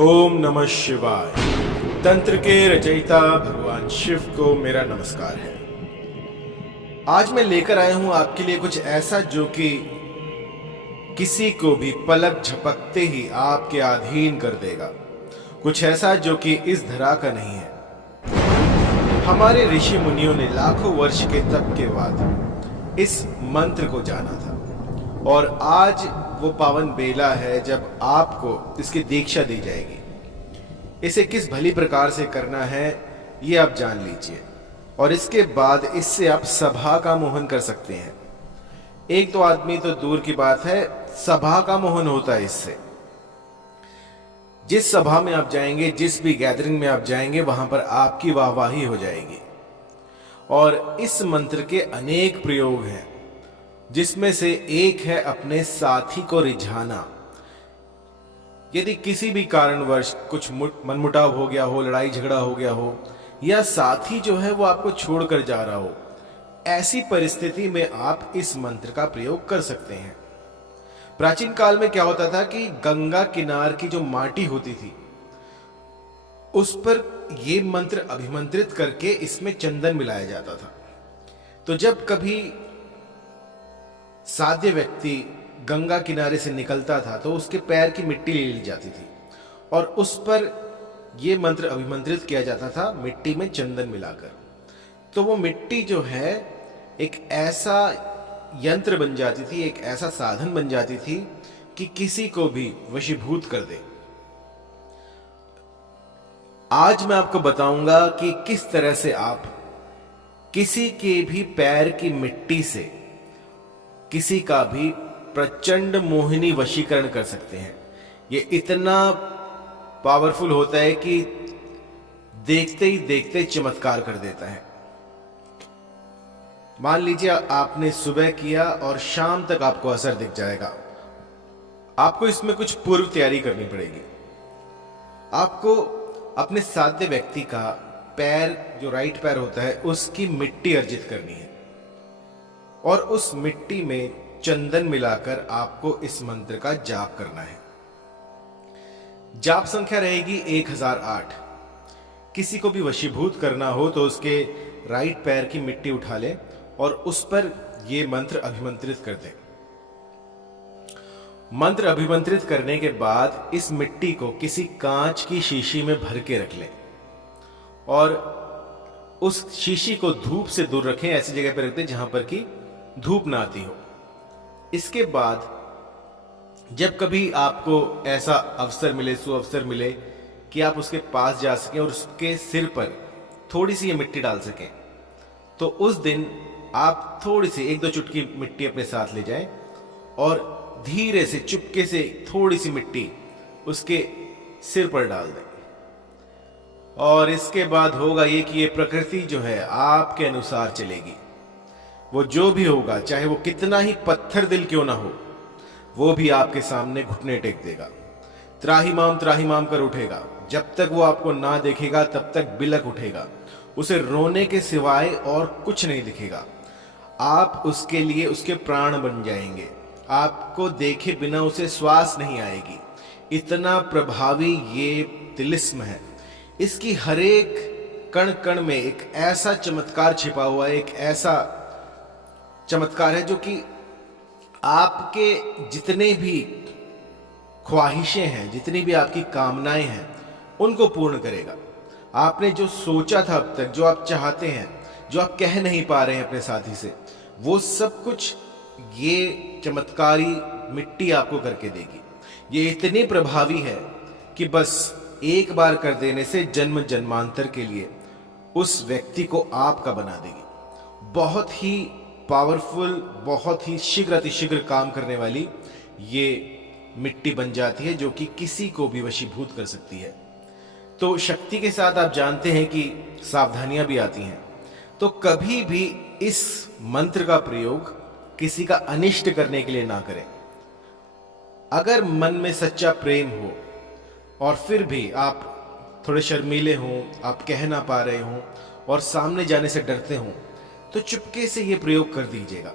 ओम नमः शिवाय। तंत्र के रचयिता भगवान शिव को मेरा नमस्कार है। आज मैं लेकर आया हूं आपके लिए कुछ ऐसा जो कि किसी को भी पलक झपकते ही आपके अधीन कर देगा। कुछ ऐसा जो कि इस धरा का नहीं है। हमारे ऋषि मुनियों ने लाखों वर्ष के तप के बाद इस मंत्र को जाना था और आज वो पावन बेला है जब आपको इसकी दीक्षा दी जाएगी। इसे किस भली प्रकार से करना है ये आप जान लीजिए और इसके बाद इससे आप सभा का मोहन कर सकते हैं। एक दो आदमी तो दूर की बात है, सभा का मोहन होता है इससे। जिस सभा में आप जाएंगे, जिस भी गैदरिंग में आप जाएंगे, वहां पर आपकी वाहवाही हो जाएगी। और इस मंत्र के अनेक प्रयोग हैं, जिसमें से एक है अपने साथी को रिझाना। यदि किसी भी कारणवश कुछ मनमुटाव हो गया हो, लड़ाई झगड़ा हो गया हो, या साथी जो है वो आपको छोड़कर जा रहा हो, ऐसी परिस्थिति में आप इस मंत्र का प्रयोग कर सकते हैं। प्राचीन काल में क्या होता था कि गंगा किनार की जो माटी होती थी उस पर यह मंत्र अभिमंत्रित करके इसमें चंदन मिलाया जाता था। तो जब कभी साध्य व्यक्ति गंगा किनारे से निकलता था तो उसके पैर की मिट्टी ले ली जाती थी और उस पर यह मंत्र अभिमंत्रित किया जाता था मिट्टी में चंदन मिलाकर। तो वो मिट्टी जो है एक ऐसा यंत्र बन जाती थी, एक ऐसा साधन बन जाती थी कि किसी को भी वशीभूत कर दे। आज मैं आपको बताऊंगा कि किस तरह से आप किसी के भी पैर की मिट्टी से किसी का भी प्रचंड मोहिनी वशीकरण कर सकते हैं। ये इतना पावरफुल होता है कि देखते ही देखते चमत्कार कर देता है। मान लीजिए आपने सुबह किया और शाम तक आपको असर दिख जाएगा। आपको इसमें कुछ पूर्व तैयारी करनी पड़ेगी। आपको अपने साध्य व्यक्ति का पैर, जो राइट पैर होता है, उसकी मिट्टी अर्जित करनी है और उस मिट्टी में चंदन मिलाकर आपको इस मंत्र का जाप करना है। जाप संख्या रहेगी 1008। किसी को भी वशीभूत करना हो तो उसके राइट पैर की मिट्टी उठा ले और उस पर यह मंत्र अभिमंत्रित कर दे। मंत्र अभिमंत्रित करने के बाद इस मिट्टी को किसी कांच की शीशी में भर के रख लें और उस शीशी को धूप से दूर रखें। ऐसी जगह पर रख दें जहां पर कि धूप ना आती हो। इसके बाद जब कभी आपको ऐसा अवसर मिले, सुअवसर मिले कि आप उसके पास जा सकें और उसके सिर पर थोड़ी सी ये मिट्टी डाल सकें, तो उस दिन आप थोड़ी सी 1-2 चुटकी मिट्टी अपने साथ ले जाएं और धीरे से चुपके से थोड़ी सी मिट्टी उसके सिर पर डाल दें। और इसके बाद होगा ये कि ये प्रकृति जो है आपके अनुसार चलेगी। वो जो भी होगा, चाहे वो कितना ही पत्थर दिल क्यों ना हो, वो भी आपके सामने घुटने टेक देगा, त्राहिमाम कर उठेगा। जब तक वो आपको ना देखेगा तब तक बिलक उठेगा। उसे रोने के सिवाय और कुछ नहीं दिखेगा। आप उसके लिए उसके प्राण बन जाएंगे। आपको देखे बिना उसे श्वास नहीं आएगी। इतना प्रभावी ये तिलिस्म है। इसकी हरेक कण कण में एक ऐसा चमत्कार छिपा हुआ है, एक ऐसा चमत्कार है जो कि आपके जितने भी ख्वाहिशें हैं, जितनी भी आपकी कामनाएं हैं, उनको पूर्ण करेगा। आपने जो सोचा था अब तक, जो आप चाहते हैं, जो आप कह नहीं पा रहे हैं अपने साथी से, वो सब कुछ ये चमत्कारी मिट्टी आपको करके देगी। ये इतनी प्रभावी है कि बस एक बार कर देने से जन्म जन्मांतर के लिए उस व्यक्ति को आपका बना देगी। बहुत ही पावरफुल, बहुत ही शीघ्र अतिशीघ्र काम करने वाली ये मिट्टी बन जाती है जो कि किसी को भी वशीभूत कर सकती है। तो शक्ति के साथ आप जानते हैं कि सावधानियां भी आती हैं। तो कभी भी इस मंत्र का प्रयोग किसी का अनिष्ट करने के लिए ना करें। अगर मन में सच्चा प्रेम हो और फिर भी आप थोड़े शर्मीले हों, आप कह ना पा रहे हों और सामने जाने से डरते हों, तो चुपके से ये प्रयोग कर दीजिएगा।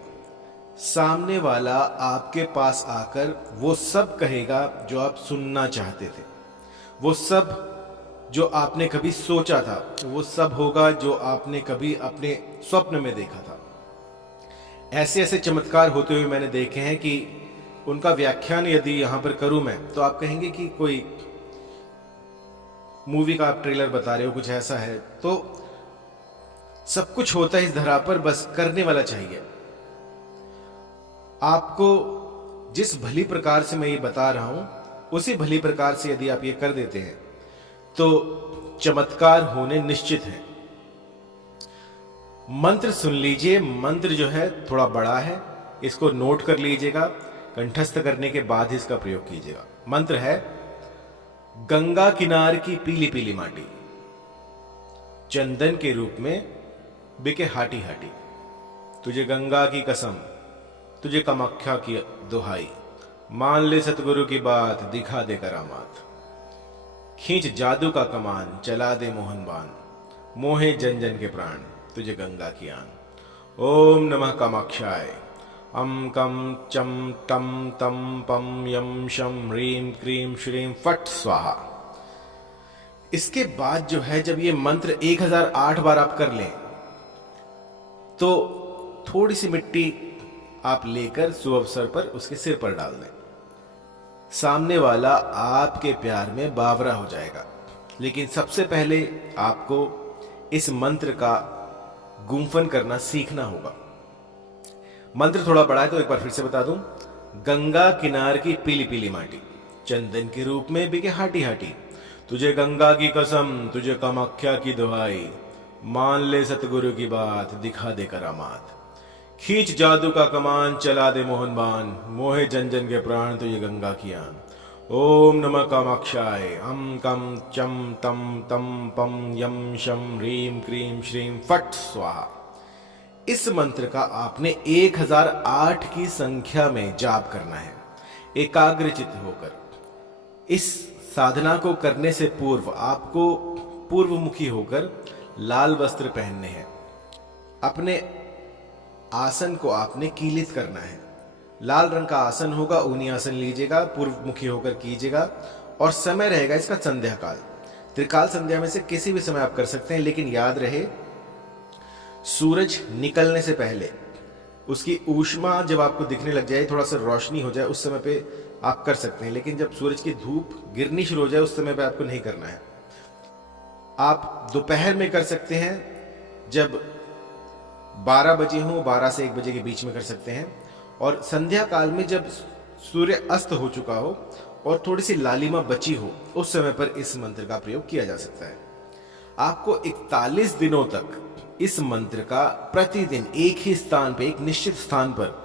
सामने वाला आपके पास आकर वो सब कहेगा जो आप सुनना चाहते थे। वो सब जो आपने कभी सोचा था वो सब होगा जो आपने कभी अपने स्वप्न में देखा था। ऐसे ऐसे चमत्कार होते हुए मैंने देखे हैं कि उनका व्याख्यान यदि यहां पर करूं मैं तो आप कहेंगे कि कोई मूवी का आप ट्रेलर बता रहे हो, कुछ ऐसा है। तो सब कुछ होता है इस धरा पर, बस करने वाला चाहिए। आपको जिस भली प्रकार से मैं ये बता रहा हूं उसी भली प्रकार से यदि आप ये कर देते हैं तो चमत्कार होने निश्चित है। मंत्र सुन लीजिए। मंत्र जो है थोड़ा बड़ा है, इसको नोट कर लीजिएगा, कंठस्थ करने के बाद ही इसका प्रयोग कीजिएगा। मंत्र है, गंगा किनार की पीली पीली माटी, चंदन के रूप में बिके हाटी हाटी, तुझे गंगा की कसम, तुझे कामाख्या की दुहाई, मान ले सतगुरु की बात, दिखा दे करामात, खींच जादू का कमान, चला दे मोहन बान, मोहे जन जन के प्राण, तुझे गंगा की आन। ओम नमः कामाक्षाय। अम कम चम तम तम पम यम शम ह्रीम क्रीम श्रीम फट स्वाहा। इसके बाद जो है, जब ये मंत्र 1008 बार आप कर लें तो थोड़ी सी मिट्टी आप लेकर शुभ अवसर पर उसके सिर पर डाल दें। सामने वाला आपके प्यार में बावरा हो जाएगा। लेकिन सबसे पहले आपको इस मंत्र का गुंफन करना सीखना होगा। मंत्र थोड़ा बड़ा है तो एक बार फिर से बता दूं। गंगा किनार की पीली पीली माटी, चंदन के रूप में बिके हाटी हाटी, तुझे गंगा की कसम, तुझे कामाख्या की दुहाई, मान ले सतगुरु की बात, दिखा दे करामात, खींच जादू का कमान, चला दे मोहन बान, मोहे जन जन के प्राण, तुझे गंगा की आन। ओम नमः कामाक्षाय। अम कम चम तम तम पम यम शम ह्रीम क्रीम श्रीम फट स्वाहा। इस मंत्र का आपने 1008 की संख्या में जाप करना है, एकाग्रचित होकर। इस साधना को करने से पूर्व आपको पूर्वमुखी होकर लाल वस्त्र पहनने हैं। अपने आसन को आपने कीलित करना है। लाल रंग का आसन होगा, ऊनी आसन लीजिएगा, पूर्वमुखी होकर कीजिएगा। और समय रहेगा इसका संध्या काल। त्रिकाल संध्या में से किसी भी समय आप कर सकते हैं, लेकिन याद रहे सूरज निकलने से पहले, उसकी ऊष्मा जब आपको दिखने लग जाए, थोड़ा सा रोशनी हो जाए, उस समय पे आप कर सकते हैं। लेकिन जब सूरज की धूप गिरनी शुरू हो जाए उस समय पे आपको नहीं करना है। आप दोपहर में कर सकते हैं, जब 12 बजे हो, 12 से 1 बजे के बीच में कर सकते हैं। और संध्या काल में जब सूर्य अस्त हो चुका हो और थोड़ी सी लालिमा बची हो, उस समय पर इस मंत्र का प्रयोग किया जा सकता है। आपको 41 दिनों तक इस मंत्र का प्रतिदिन एक ही स्थान पर, एक निश्चित स्थान पर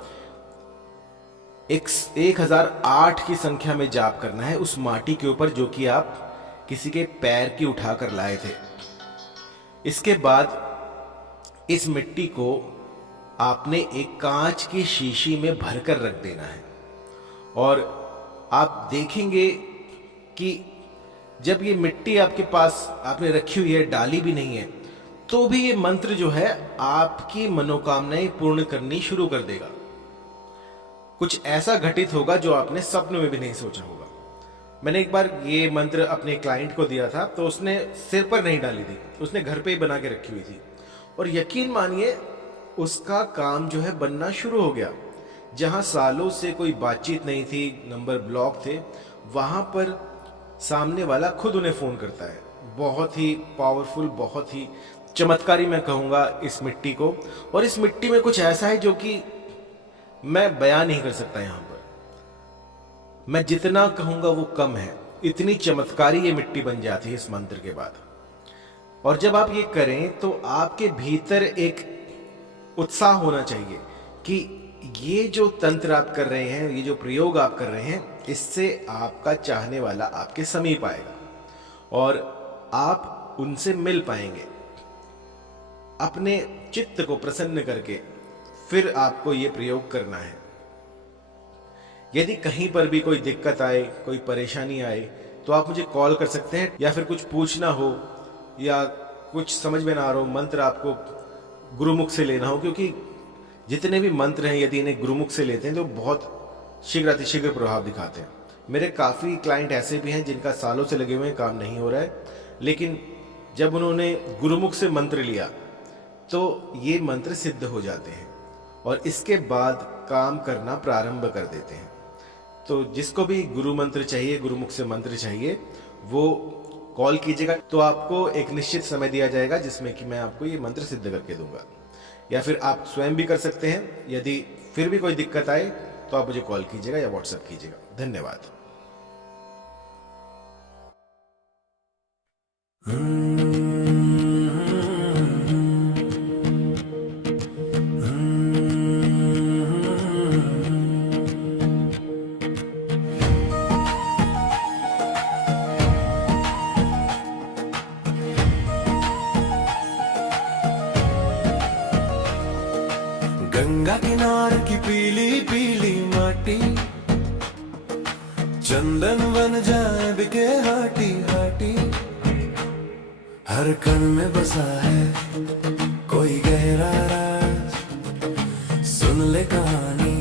1008 की संख्या में जाप करना है, उस माटी के ऊपर जो कि आप किसी के पैर की उठाकर लाए थे। इसके बाद इस मिट्टी को आपने एक कांच की शीशी में भरकर रख देना है। और आप देखेंगे कि जब ये मिट्टी आपके पास आपने रखी हुई है, डाली भी नहीं है, तो भी ये मंत्र जो है आपकी मनोकामनाएं पूर्ण करनी शुरू कर देगा। कुछ ऐसा घटित होगा जो आपने स्वप्न में भी नहीं सोचा होगा। मैंने एक बार ये मंत्र अपने क्लाइंट को दिया था, तो उसने सिर पर नहीं डाली थी, उसने घर पे ही बना के रखी हुई थी। और यकीन मानिए उसका काम जो है बनना शुरू हो गया। जहां सालों से कोई बातचीत नहीं थी, नंबर ब्लॉक थे, वहां पर सामने वाला खुद उन्हें फोन करता है। बहुत ही पावरफुल, बहुत ही चमत्कारी मैं कहूंगा इस मिट्टी को। और इस मिट्टी में कुछ ऐसा है जो कि मैं बयान नहीं कर सकता। यहां पर मैं जितना कहूंगा वो कम है। इतनी चमत्कारी ये मिट्टी बन जाती है इस मंत्र के बाद। और जब आप ये करें तो आपके भीतर एक उत्साह होना चाहिए कि ये जो तंत्र आप कर रहे हैं, ये जो प्रयोग आप कर रहे हैं, इससे आपका चाहने वाला आपके समीप आएगा और आप उनसे मिल पाएंगे। अपने चित्त को प्रसन्न करके फिर आपको ये प्रयोग करना है। यदि कहीं पर भी कोई दिक्कत आए, कोई परेशानी आए, तो आप मुझे कॉल कर सकते हैं, या फिर कुछ पूछना हो या कुछ समझ में ना आ रहा हो, मंत्र आपको गुरुमुख से लेना हो, क्योंकि जितने भी मंत्र हैं यदि इन्हें गुरुमुख से लेते हैं तो बहुत शीघ्र अतिशीघ्र प्रभाव दिखाते हैं। मेरे काफ़ी क्लाइंट ऐसे भी हैं जिनका सालों से लगे हुए हैं, काम नहीं हो रहा है, लेकिन जब उन्होंने गुरुमुख से मंत्र लिया तो ये मंत्र सिद्ध हो जाते हैं और इसके बाद काम करना प्रारंभ कर देते हैं। तो जिसको भी गुरु मंत्र चाहिए, गुरुमुख से मंत्र चाहिए, वो कॉल कीजिएगा। तो आपको एक निश्चित समय दिया जाएगा जिसमें कि मैं आपको ये मंत्र सिद्ध करके दूंगा, या फिर आप स्वयं भी कर सकते हैं। यदि फिर भी कोई दिक्कत आए तो आप मुझे कॉल कीजिएगा या व्हाट्सएप कीजिएगा। धन्यवाद। गंगा किनार की पीली पीली माटी, चंदन बन जाए बिके हाटी हाटी। हर कण में बसा है कोई गहरा राज, सुन ले कहानी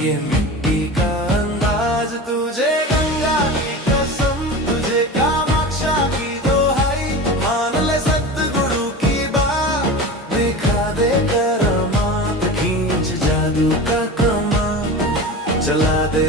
ये मिट्टी का अंदाज। तुझे गंगा की कसम, तुझे कामाक्षा की दोहाई, मान ले सतगुरु की बात, दिखा दे करामात, खींच जादू का कमान, चला दे